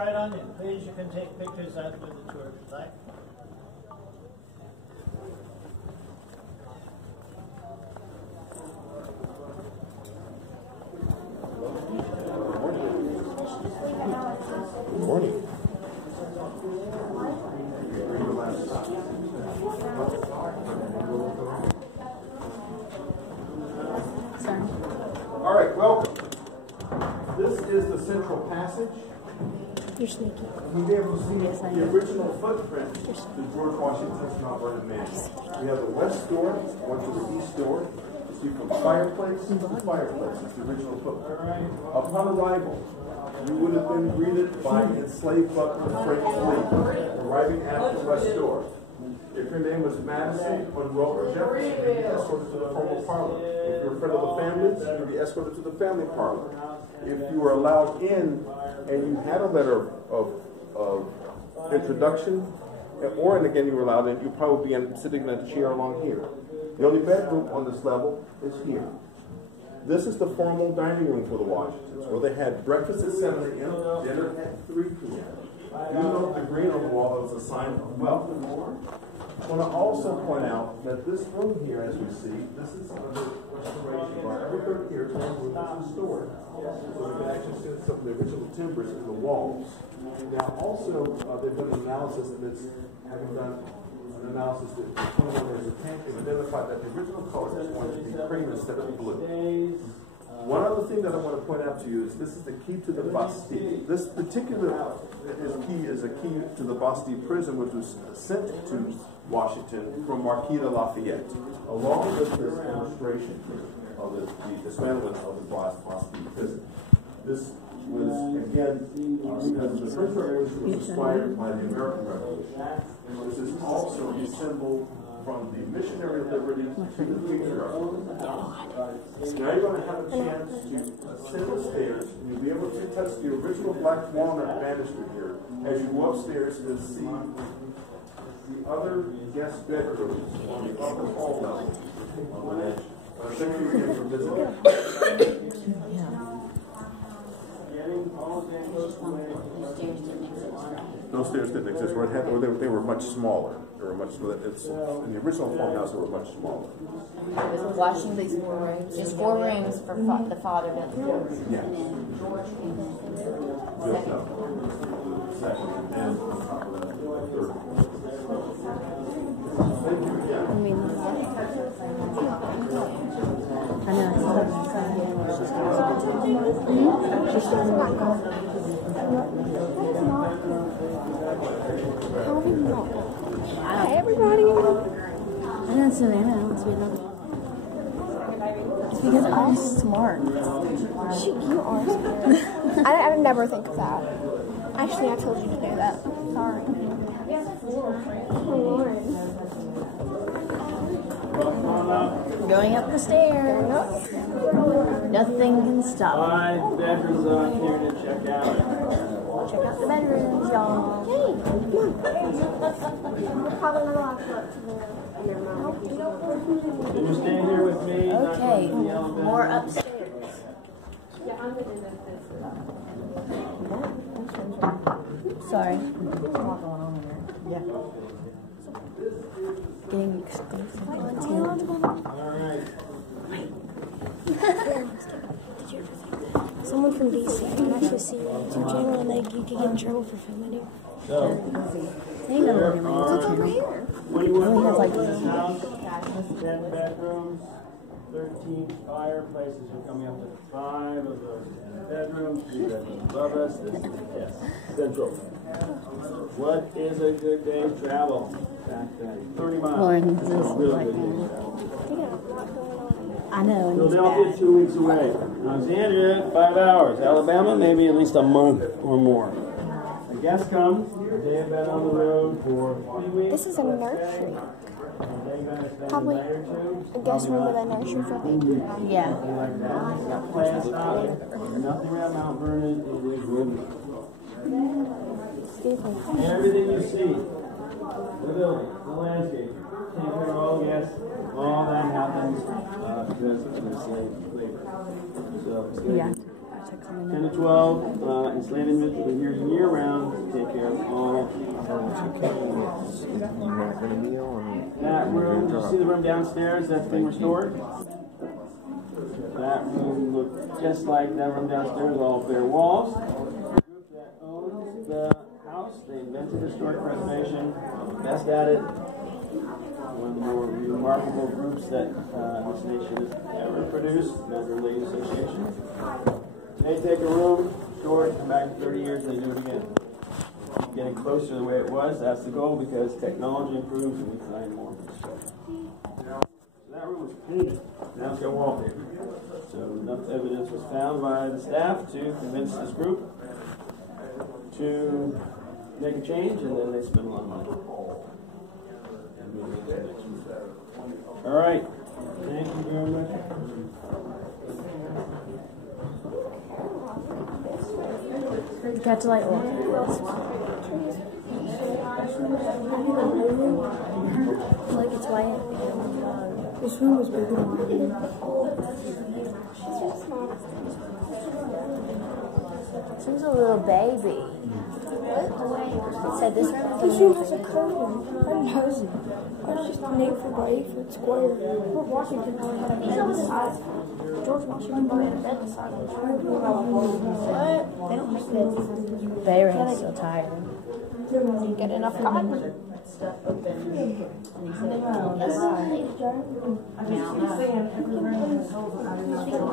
right on in. Please, you can take pictures after the tour if you'd like. Good morning. Sorry. All right, welcome. This is the central passage. You're sneaky. You'll be able to see Yes, I the am. original footprint to George Washington's Alberta Mansion. We have the west door, one to the east door. You see from fireplace to fireplace. It's the original footprint. Upon arrival, you would have been greeted by enslaved butler Frank Lee, arriving at the west door. If your name was Madison, Monroe, or Jefferson, you'd be escorted to the formal parlor. If you're a friend of the family, you'd be escorted to the family parlor. If you were allowed in and you had a letter of introduction, and again you were allowed in, you'd probably be sitting in a chair along here. The only bedroom on this level is here. This is the formal dining room for the Washingtons, where they had breakfast at 7 a.m., dinner at 3 p.m. You know the green on the wall that was a sign of wealth and more. I want to also point out that this room here, as we see, this is under restoration. Everything here is restored. So we can actually see some of the original timbers in the walls. Now also, they've done an analysis, and it's having done an analysis that there's a tank and identified that the original color is going to be cream instead of blue. One other thing that I want to point out to you is this is the key to the Bastille. This particular is a key to the Bastille prison, which was sent to Washington from Marquis de Lafayette, along with this illustration of the dismantlement of the Bastille prison. This was, again, because the French Revolution was inspired by the American Revolution. This is also a symbol from the missionary liberty to the patriarchy. Now you're going to have a chance to ascend the stairs, and you'll be able to touch the original black walnut banister here as you go upstairs and see the other guest bedrooms on the upper hall level on the edge. Thank you again for visiting. Those stairs didn't exist. They were much smaller. They were much. In the original farmhouse, they were much smaller. It was Washington's 4 rooms. Just 4 rooms for the father built. Yeah. And then George came in. Second. And on top of that, third. Thank you again. I mean, I know. She's still not going. How do you know? Hi, everybody. I know Savannah wants to be another. It's because I'm smart. Shoot, you are smart. I would never think of that. Actually, I told you to do that. Sorry. Going up the stairs. Nothing can stop. 5 bedrooms on here to check out. Check out the bedrooms, y'all. Hey, come on. We're probably not allowed to go up to the Can you stand here with me? Okay, more upstairs. Sorry. Getting exclusive content. Alright. Someone from DC can actually see your YouTube channel and you could get in trouble for filming it. So, Ain't gonna look at my YouTube Over channel. here. 21 only has, like, rooms in this house, 10 bedrooms, 13 fireplaces. You're coming up to 5 of those 10 bedrooms, 3 bedrooms above us. This is, yes, central. What is a good day's travel? Back then, 30 miles. Lauren, this is Really like good day's that. travel. They got a lot going on. I know, and it's Philadelphia, bad. 2 weeks away. Alexandria, 5 hours. Alabama, maybe at least a month or more. A guest comes. They have been on the road for 3 weeks. This is a nursery. They're going to spend Probably a day or two. a guest room with a nursery for a baby. Yeah. Something like that. It's got plants on it. Nothing around Mount Vernon. It is wooden. Excuse me. And everything you see, the building, the landscape, camping, oil, gas, all that happens because of the slave labor. So it's good. Yeah. 10 to 12 enslaved individuals are here year-round to take care of all. That room, you see the room downstairs that's been restored? That room looked just like that room downstairs, all bare walls. The group that owns the house, they invented historic preservation, best at it. One of the more remarkable groups that this nation has ever produced, Member Ladies Association. They take a room, store it, come back in 30 years, and they do it again. Getting closer to the way it was, that's the goal, because technology improves and we find more. So that room was painted. Now it's got wallpaper. So enough evidence was found by the staff to convince this group to make a change, and then they spent a lot of money. All right. Thank you very much. Got to light off. Like it's white. This room was bigger than mine. She's a little baby. It said this room has a curtain. I didn't know it. It's just named for by 8 foot square. George Washington he's on the side. George Washington by the bed beside us. What? They don't make beds. Bayron's so tired. You get enough cotton.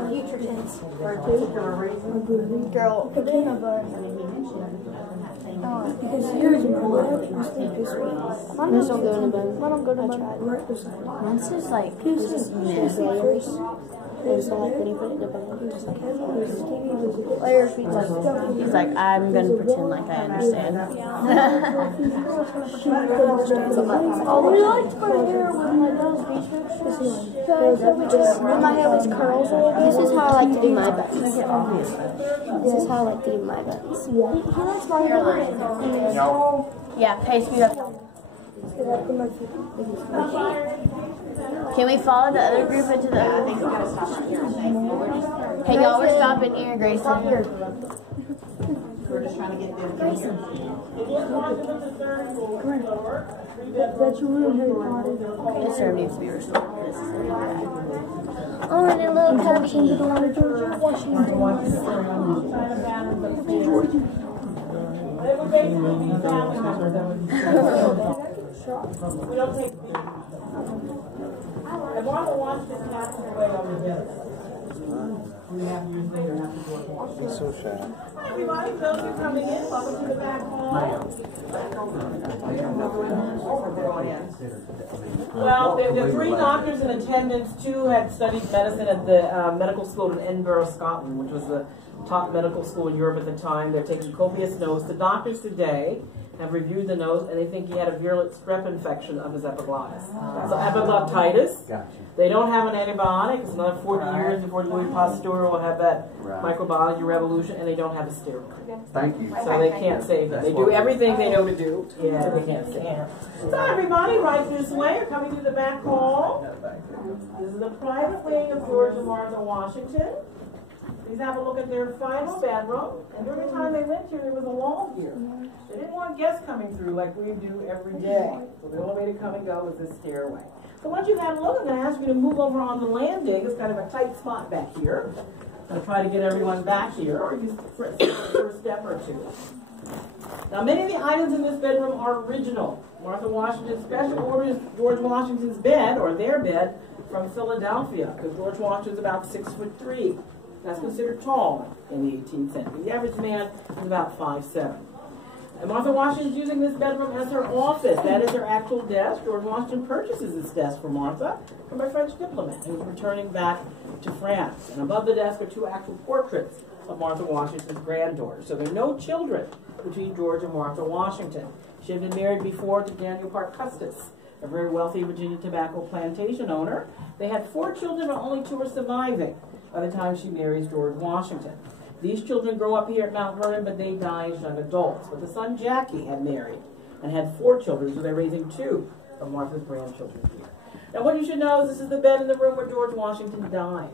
Future tense. Girl, put in a bun. Because yours is more sleep this week. Mine don't go in the bed. Mine don't go to bed right beside. Mine's just like, just He's like, I'm gonna pretend like I understand. Oh, we like to go here with my dad's beach pictures. When my hair was curls a little bit. This is how I like to do my buns. This is how I like to do my buns. He likes my hair. Yeah, hey, speed up. Can we follow the other group into the other thing? Hey, y'all, we're stopping here, Grayson. We're just trying to get them. Grayson. That's your room, Harry Potter. This room needs to be restored. This is really bad. Oh, and a little cubby. George Washington. We don't take and Martha Washington passed away on the death. 3.5 years later after George Washington. It's so sad. Hi everybody, those who are coming in, welcome to the back hall. Well, there are 3 doctors in attendance. 2 had studied medicine at the medical school in Edinburgh, Scotland, which was the top medical school in Europe at the time. They're taking copious notes. The doctors today have reviewed the notes, and they think he had a virulent strep infection of his epiglottis. So epiglottitis. Gotcha. They don't have an antibiotic. It's another 40 years before Louis Pasteur will have that microbiology revolution, and they don't have a steroid. Thank you. So they can't save them. They do everything they know to do, so they can't save them. So everybody, right this way, are coming through the back hall. This is the private wing of George and Martha Washington. Please have a look at their final bedroom. And during the time they lived here, there was a wall here. They didn't want guests coming through like we do every day. So the only way to come and go was this stairway. So once you've had a look, I'm going to ask you to move over on the landing. It's kind of a tight spot back here. I'll try to get everyone back here, or just for a step or two. Now, many of the items in this bedroom are original. Martha Washington special orders George Washington's bed, or their bed, from Philadelphia, because George Washington's about 6'3". That's considered tall in the 18th century. The average man is about 5'7". And Martha Washington is using this bedroom as her office. That is her actual desk. George Washington purchases this desk for Martha from a French diplomat who was returning back to France. And above the desk are 2 actual portraits of Martha Washington's granddaughter. So there are no children between George and Martha Washington. She had been married before to Daniel Parke Custis, a very wealthy Virginia tobacco plantation owner. They had 4 children, but only 2 are surviving by the time she marries George Washington. These children grow up here at Mount Vernon, but they die as young adults. But the son Jackie had married and had 4 children, so they're raising 2 of Martha's grandchildren here. Now what you should know is this is the bed in the room where George Washington died.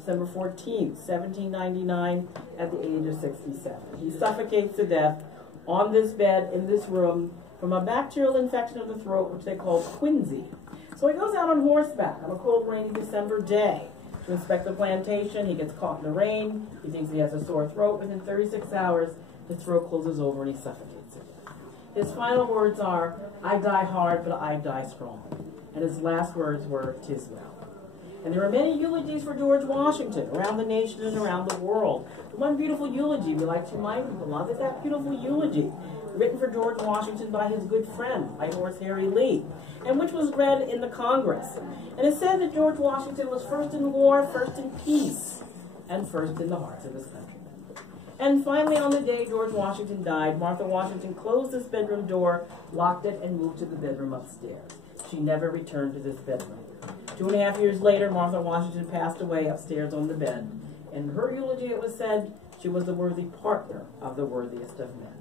December 14th, 1799, at the age of 67. He suffocates to death on this bed in this room from a bacterial infection of the throat, which they call quinsy. So he goes out on horseback on a cold, rainy December day to inspect the plantation. He gets caught in the rain. He thinks he has a sore throat. Within 36 hours, his throat closes over and he suffocates again. His final words are, "I die hard, but I die strong." And his last words were, "'Tis well." And there are many eulogies for George Washington around the nation and around the world. One beautiful eulogy we like to remind people of is that beautiful eulogy written for George Washington by his good friend, White Horse Harry Lee, and which was read in the Congress. And it said that George Washington was first in war, first in peace, and first in the hearts of his countrymen. And finally, on the day George Washington died, Martha Washington closed this bedroom door, locked it, and moved to the bedroom upstairs. She never returned to this bedroom. 2.5 years later, Martha Washington passed away upstairs on the bed. In her eulogy, it was said she was the worthy partner of the worthiest of men.